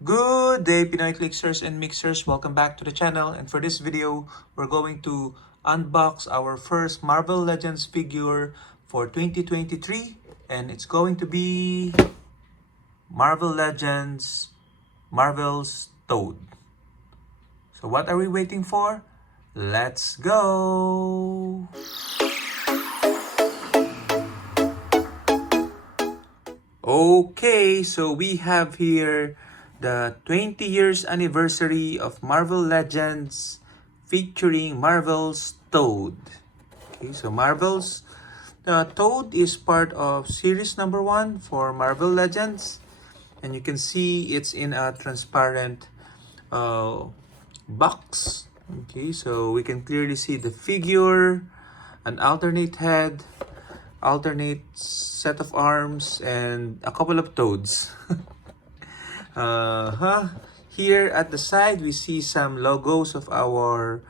Good day, Pinoy Clixers and Mixers. Welcome back to the channel. And for this video, we're going to unbox our first Marvel Legends figure for 2023. And it's going to be Marvel Legends Marvel's Toad. So what are we waiting for? Let's go! Okay, so we have here the 20 years anniversary of Marvel Legends featuring Marvel's Toad. Okay, so Marvel's Toad is part of series number 1 for Marvel Legends, and you can see it's in a transparent uh, box. Okay, so we can clearly see the figure, an alternate head, alternate set of arms, and a couple of toads. Here at the side, we see some logos of our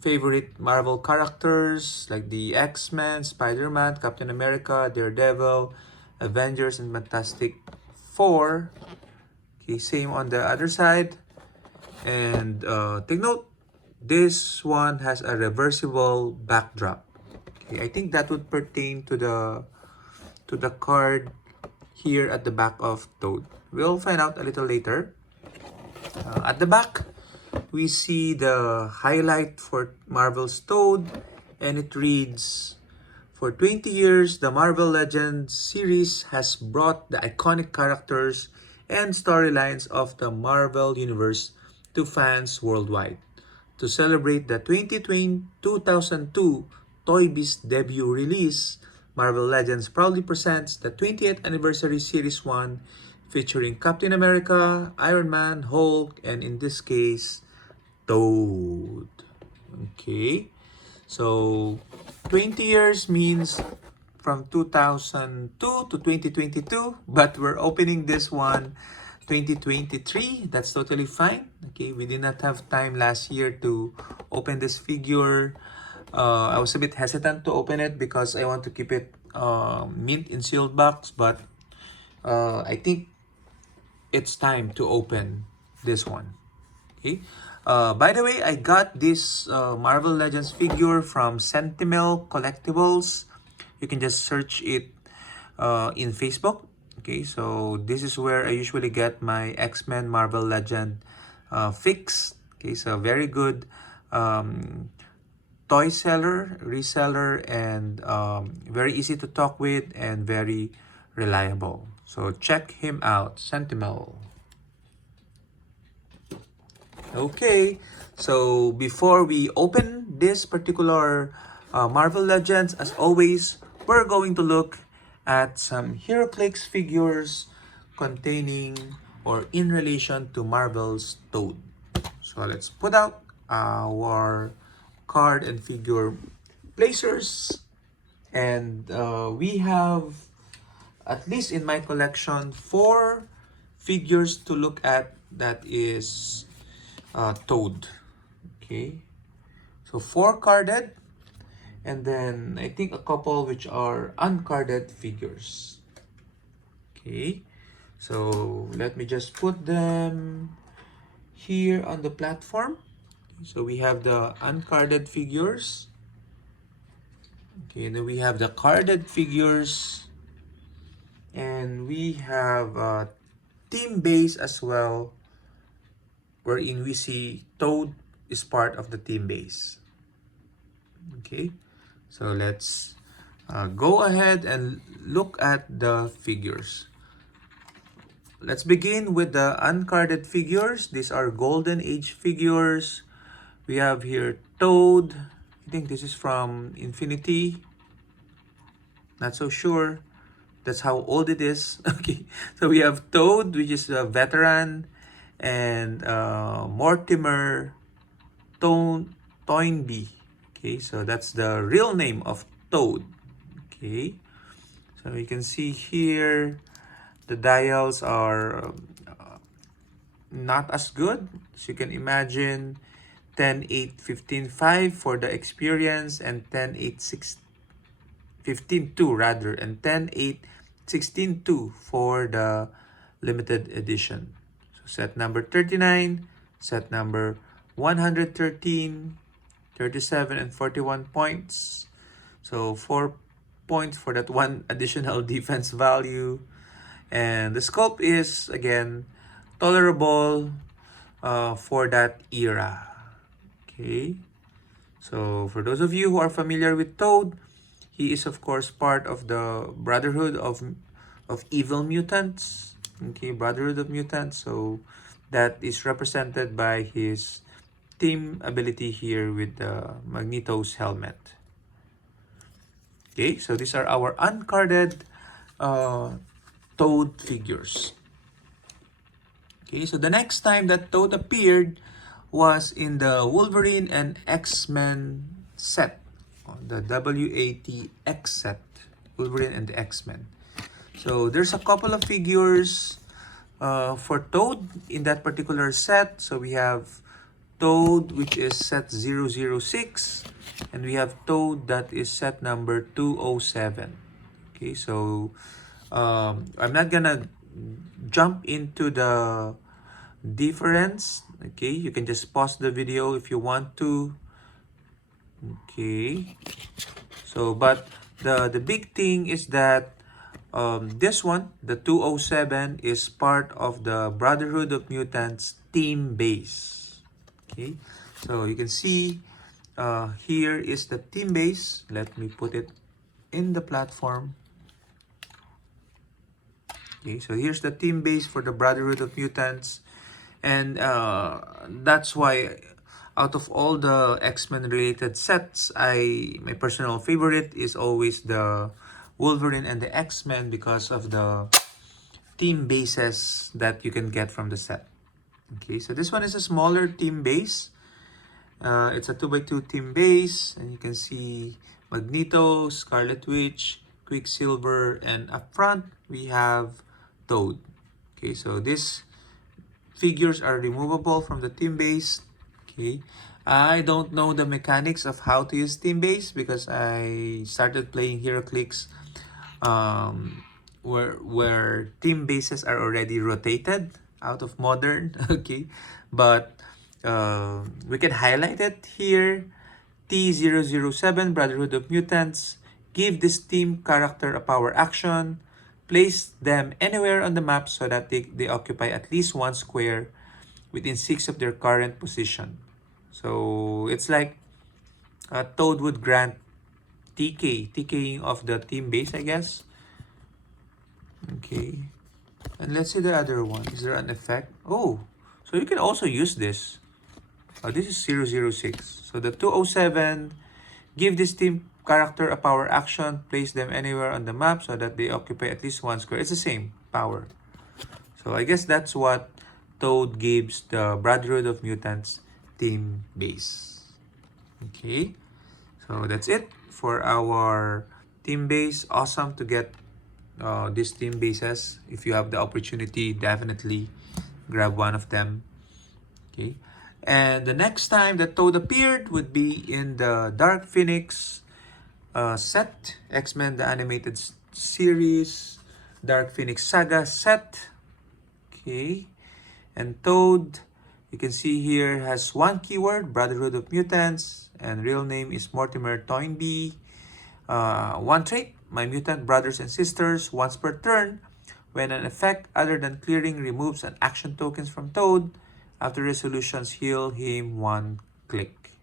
favorite Marvel characters like the X-Men, Spider-Man, Captain America, Daredevil, Avengers, and Fantastic Four. Okay, same on the other side. And take note, this one has a reversible backdrop. Okay, I think that would pertain to the card here at the back of Toad. We'll find out a little later. At the back, we see the highlight for Marvel's Toad, and it reads, "For 20 years, the Marvel Legends series has brought the iconic characters and storylines of the Marvel Universe to fans worldwide. To celebrate the 2002 Toy Biz debut release, Marvel Legends proudly presents the 20th Anniversary Series 1 featuring Captain America, Iron Man, Hulk, and in this case, Toad." Okay, so 20 years means from 2002 to 2022, but we're opening this one 2023. That's totally fine. Okay, we did not have time last year to open this figure. I was a bit hesitant to open it because I want to keep it mint in sealed box, but I think it's time to open this one. Okay. By the way, I got this Marvel Legends figure from Sentinel Collectibles. You can just search it in Facebook. Okay, so this is where I usually get my X-Men Marvel Legend fix. Okay, so very good toy seller, reseller, and very easy to talk with and very reliable. So check him out, Sentinel. Okay, so before we open this particular Marvel Legends, as always, we're going to look at some Heroclix figures containing or in relation to Marvel's Toad. So let's put out our card and figure placers. And we have, at least in my collection, 4 figures to look at that is Toad. Okay, so 4 carded, and then I think a couple which are uncarded figures. Okay, so let me just put them here on the platform. So we have the uncarded figures. Okay, and then we have the carded figures, and we have team base as well, wherein we see Toad is part of the team base. Okay, so let's go ahead and look at the figures. Let's begin with the uncarded figures. These are Golden Age figures. We have here Toad. I think this is from Infinity. Not so sure. That's how old it is. Okay, so we have Toad, which is a veteran, and Mortimer Toynbee. Okay, so that's the real name of Toad. Okay, so you can see here the dials are not as good. So you can imagine 10, 8, 15, 5 for the experience, and 10, 8, 6, 15, 2 rather, and 10, 8, 16, 2 for the limited edition. Set number 39, set number 113, 37, and 41 points. So 4 points for that one additional defense value. And the sculpt is, again, tolerable for that era. Okay. So for those of you who are familiar with Toad, he is of course part of the Brotherhood of Evil Mutants. Okay, Brotherhood of Mutants. So that is represented by his team ability here with the Magneto's helmet. Okay, so these are our uncarded Toad figures. Okay, so the next time that Toad appeared was in the Wolverine and X-Men set, the WATX set, Wolverine and the X-Men. So there's a couple of figures for Toad in that particular set. So we have Toad, which is set 006, and we have Toad that is set number 207. Okay, so I'm not gonna jump into the difference. Okay, you can just pause the video if you want to. Okay, so but the big thing is that this one, the 207, is part of the Brotherhood of Mutants team base. Okay, so you can see here is the team base. Let me put it in the platform. Okay, so here's the team base for the Brotherhood of Mutants. And that's why out of all the X-Men related sets, my personal favorite is always the Wolverine and the X-Men because of the team bases that you can get from the set. Okay, so this one is a smaller team base. It's a 2x2 team base, and you can see Magneto, Scarlet Witch, Quicksilver, and up front we have Toad. Okay, so these figures are removable from the team base. Okay, I don't know the mechanics of how to use team base because I started playing Heroclix where team bases are already rotated out of modern. Okay, but we can highlight it here. T007, Brotherhood of Mutants. Give this team character a power action. Place them anywhere on the map so that they occupy at least one square within 6 of their current position. So it's like Toad would grant TKing of the team base, I guess. Okay. And let's see the other one. Is there an effect? Oh, so you can also use this. This is 006. So the 207, give this team character a power action, place them anywhere on the map so that they occupy at least one square. It's the same power. So I guess that's what Toad gives the Brotherhood of Mutants team base. Okay, so that's it for our team base. Awesome to get these team bases. If you have the opportunity, definitely grab one of them. Okay, and the next time that Toad appeared would be in the Dark Phoenix set, X-Men the Animated Series, Dark Phoenix Saga set. Okay, and Toad, you can see here, has one keyword, Brotherhood of Mutants, and real name is Mortimer Toynbee. One trait, my mutant brothers and sisters, once per turn, when an effect other than clearing removes an action tokens from Toad, after resolutions heal him one click.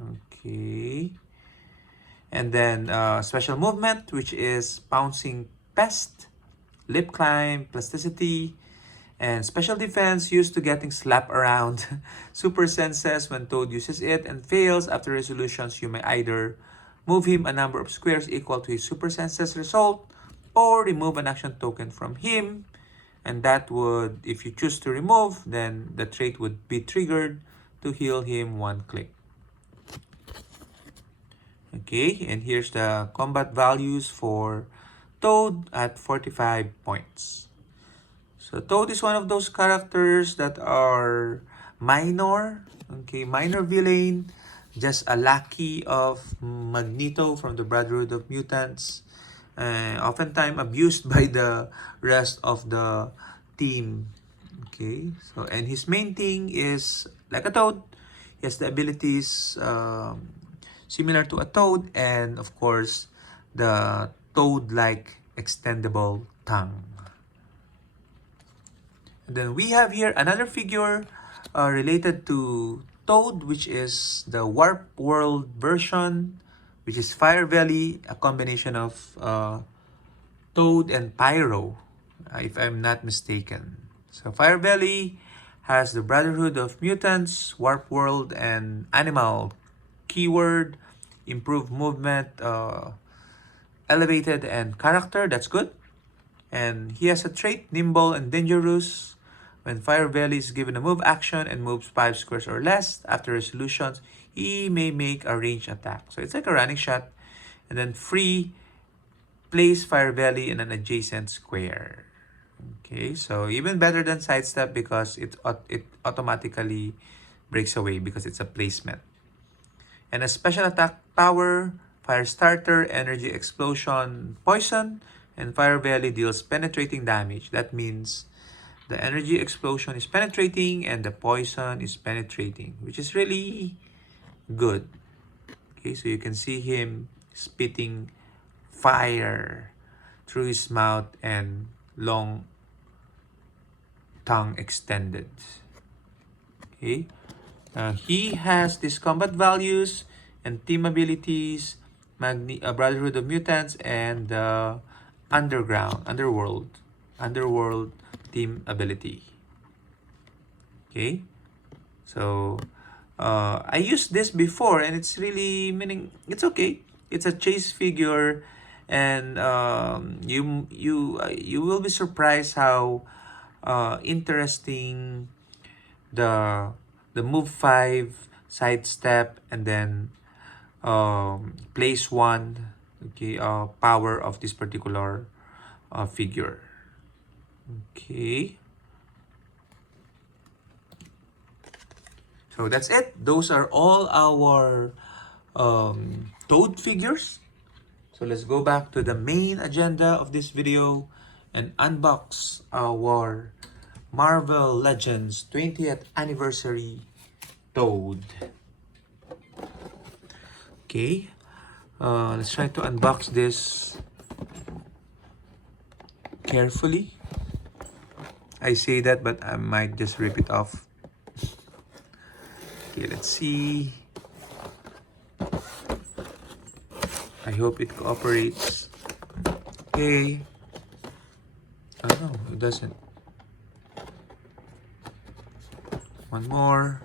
Okay. And then special movement, which is Pouncing Pest, Lip Climb, Plasticity, and special defense used to getting slapped around. Super senses when Toad uses it and fails after resolutions, you may either move him a number of squares equal to his super senses result, or remove an action token from him. And that would, if you choose to remove, then the trait would be triggered to heal him one click. Okay, and here's the combat values for Toad at 45 points. So Toad is one of those characters that are minor, okay, minor villain, just a lackey of Magneto from the Brotherhood of Mutants, oftentimes abused by the rest of the team. Okay, so and his main thing is like a toad. He has the abilities similar to a toad, and of course, the toad-like extendable tongue. And then we have here another figure related to Toad, which is the Warp World version, which is Fire Valley, a combination of Toad and Pyro, if I'm not mistaken. So Fire Valley has the Brotherhood of Mutants, Warp World, and Animal keyword, improved movement, elevated, and character. That's good. And he has a trait, nimble and dangerous. When Fire Valley is given a move action and moves 5 squares or less after resolutions, he may make a range attack. So it's like a running shot. And then free, place Fire Valley in an adjacent square. Okay, so even better than sidestep because it automatically breaks away because it's a placement. And a special attack power, Fire Starter, Energy Explosion, Poison, and Fire Valley deals penetrating damage. That means the energy explosion is penetrating and the poison is penetrating, which is really good. Okay, so you can see him spitting fire through his mouth and long tongue extended. Okay, he has these combat values and team abilities, Brotherhood of Mutants, and Underworld team ability. Okay, so I used this before and it's really meaning it's okay. It's a chase figure, and you will be surprised how interesting the move 5 sidestep and then place 1, okay, power of this particular figure. Okay, so that's it. Those are all our Toad figures. So let's go back to the main agenda of this video and unbox our Marvel Legends 20th Anniversary Toad. Okay, let's try to unbox this carefully. I say that, but I might just rip it off. Okay, let's see. I hope it cooperates. Okay. Oh no, it doesn't. One more.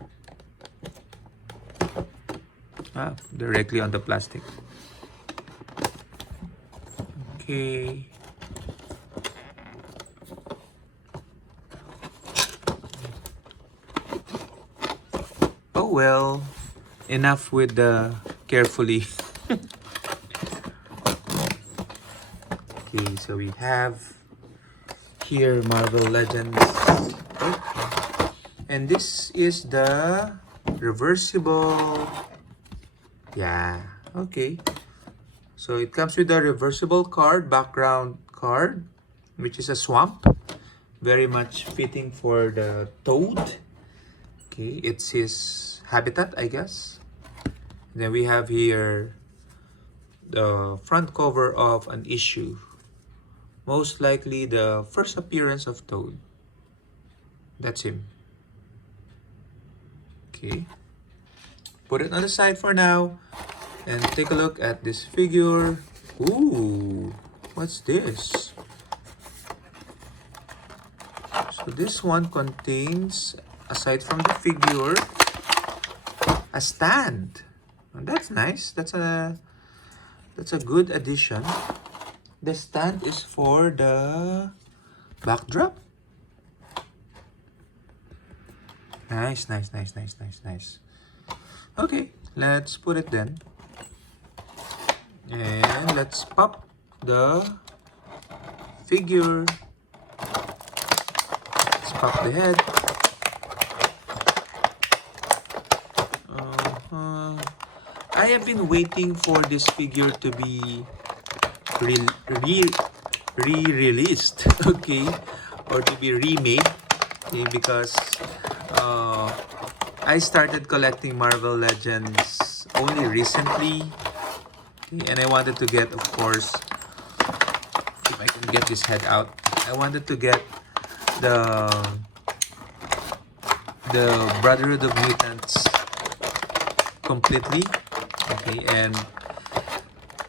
Directly on the plastic. Okay. Oh well, enough with the carefully. Okay, so we have here Marvel Legends. Okay. And this is the reversible. Yeah, okay. So it comes with a reversible card, background card, which is a swamp. Very much fitting for the Toad. Okay, it's his habitat, I guess. Then we have here the front cover of an issue. Most likely the first appearance of Toad. That's him. Okay. Put it on the side for now. And take a look at this figure. Ooh, what's this? So this one contains, aside from the figure, a stand. And that's nice. That's a good addition. The stand is for the backdrop. Nice. Okay, let's put it then. And let's pop the figure. Let's pop the head. I have been waiting for this figure to be re-released, okay, or to be remade. Okay, because uh, I started collecting Marvel Legends only recently. Okay, and I wanted to get, of course, if I can get this head out, I wanted to get the the Brotherhood of Mutants completely. Okay, and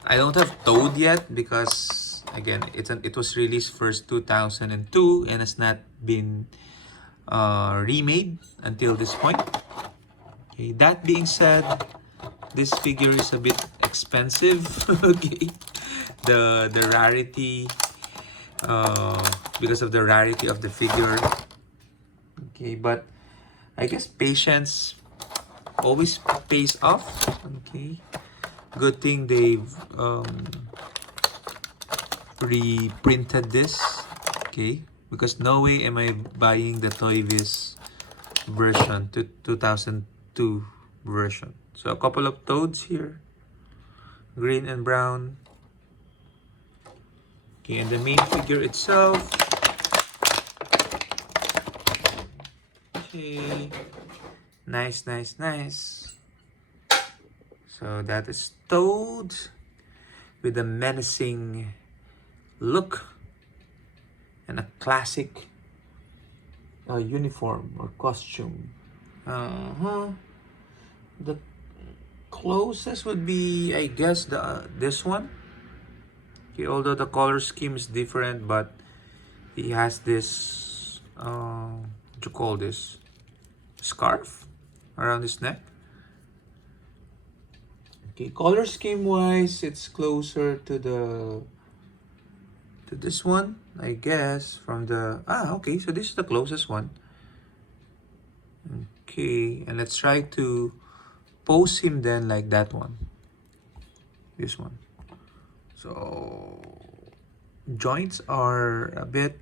I don't have Toad yet because again it was released first 2002 and has not been remade until this point. Okay, that being said, this figure is a bit expensive. Okay, the rarity, because of the rarity of the figure. Okay, but I guess patience always pays off. Okay, good thing they've reprinted this. Okay, because no way am I buying the Toy Viz version to 2002 version. So a couple of Toads here, green and brown. Okay, and the main figure itself. Okay, nice, nice, nice. So that is Toad with a menacing look and a classic uniform or costume. The closest would be, I guess, this one. Okay, although the color scheme is different, but he has this what you call this, scarf around his neck. Okay, color scheme wise, it's closer to this one, I guess, from the okay, so this is the closest one. Okay, and let's try to pose him then like that one. This one. So joints are a bit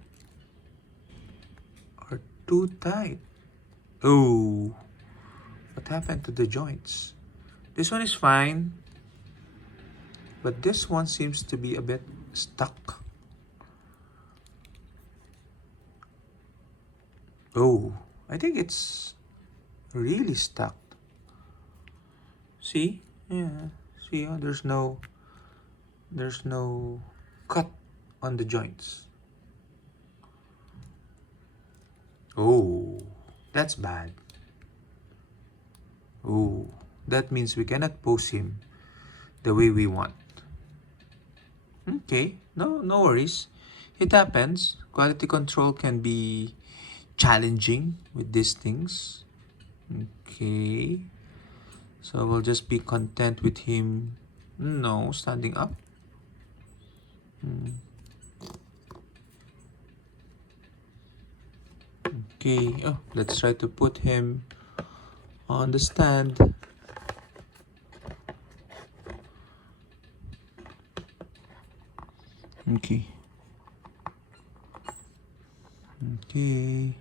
are too tight. Oh, what happened to the joints? This one is fine, but this one seems to be a bit stuck. Oh, I think it's really stuck. See? Yeah. See, there's no cut on the joints. Oh, that's bad. Oh, that means we cannot pose him the way we want. Okay, no worries. It happens. Quality control can be challenging with these things. Okay. So we'll just be content with him, no, standing up. Okay, oh, let's try to put him on the stand. Okay. Okay.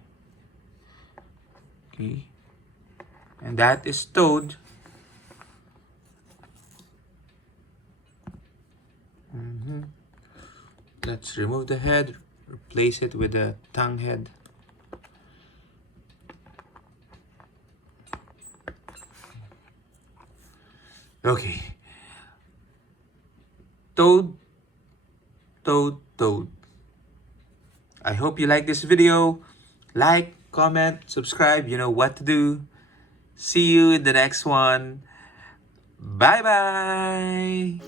Okay. And that is Toad. Let's remove the head, replace it with a tongue head. Okay. Toad, Toad, Toad. I hope you like this video. Like, comment, subscribe. You know what to do. See you in the next one. Bye-bye.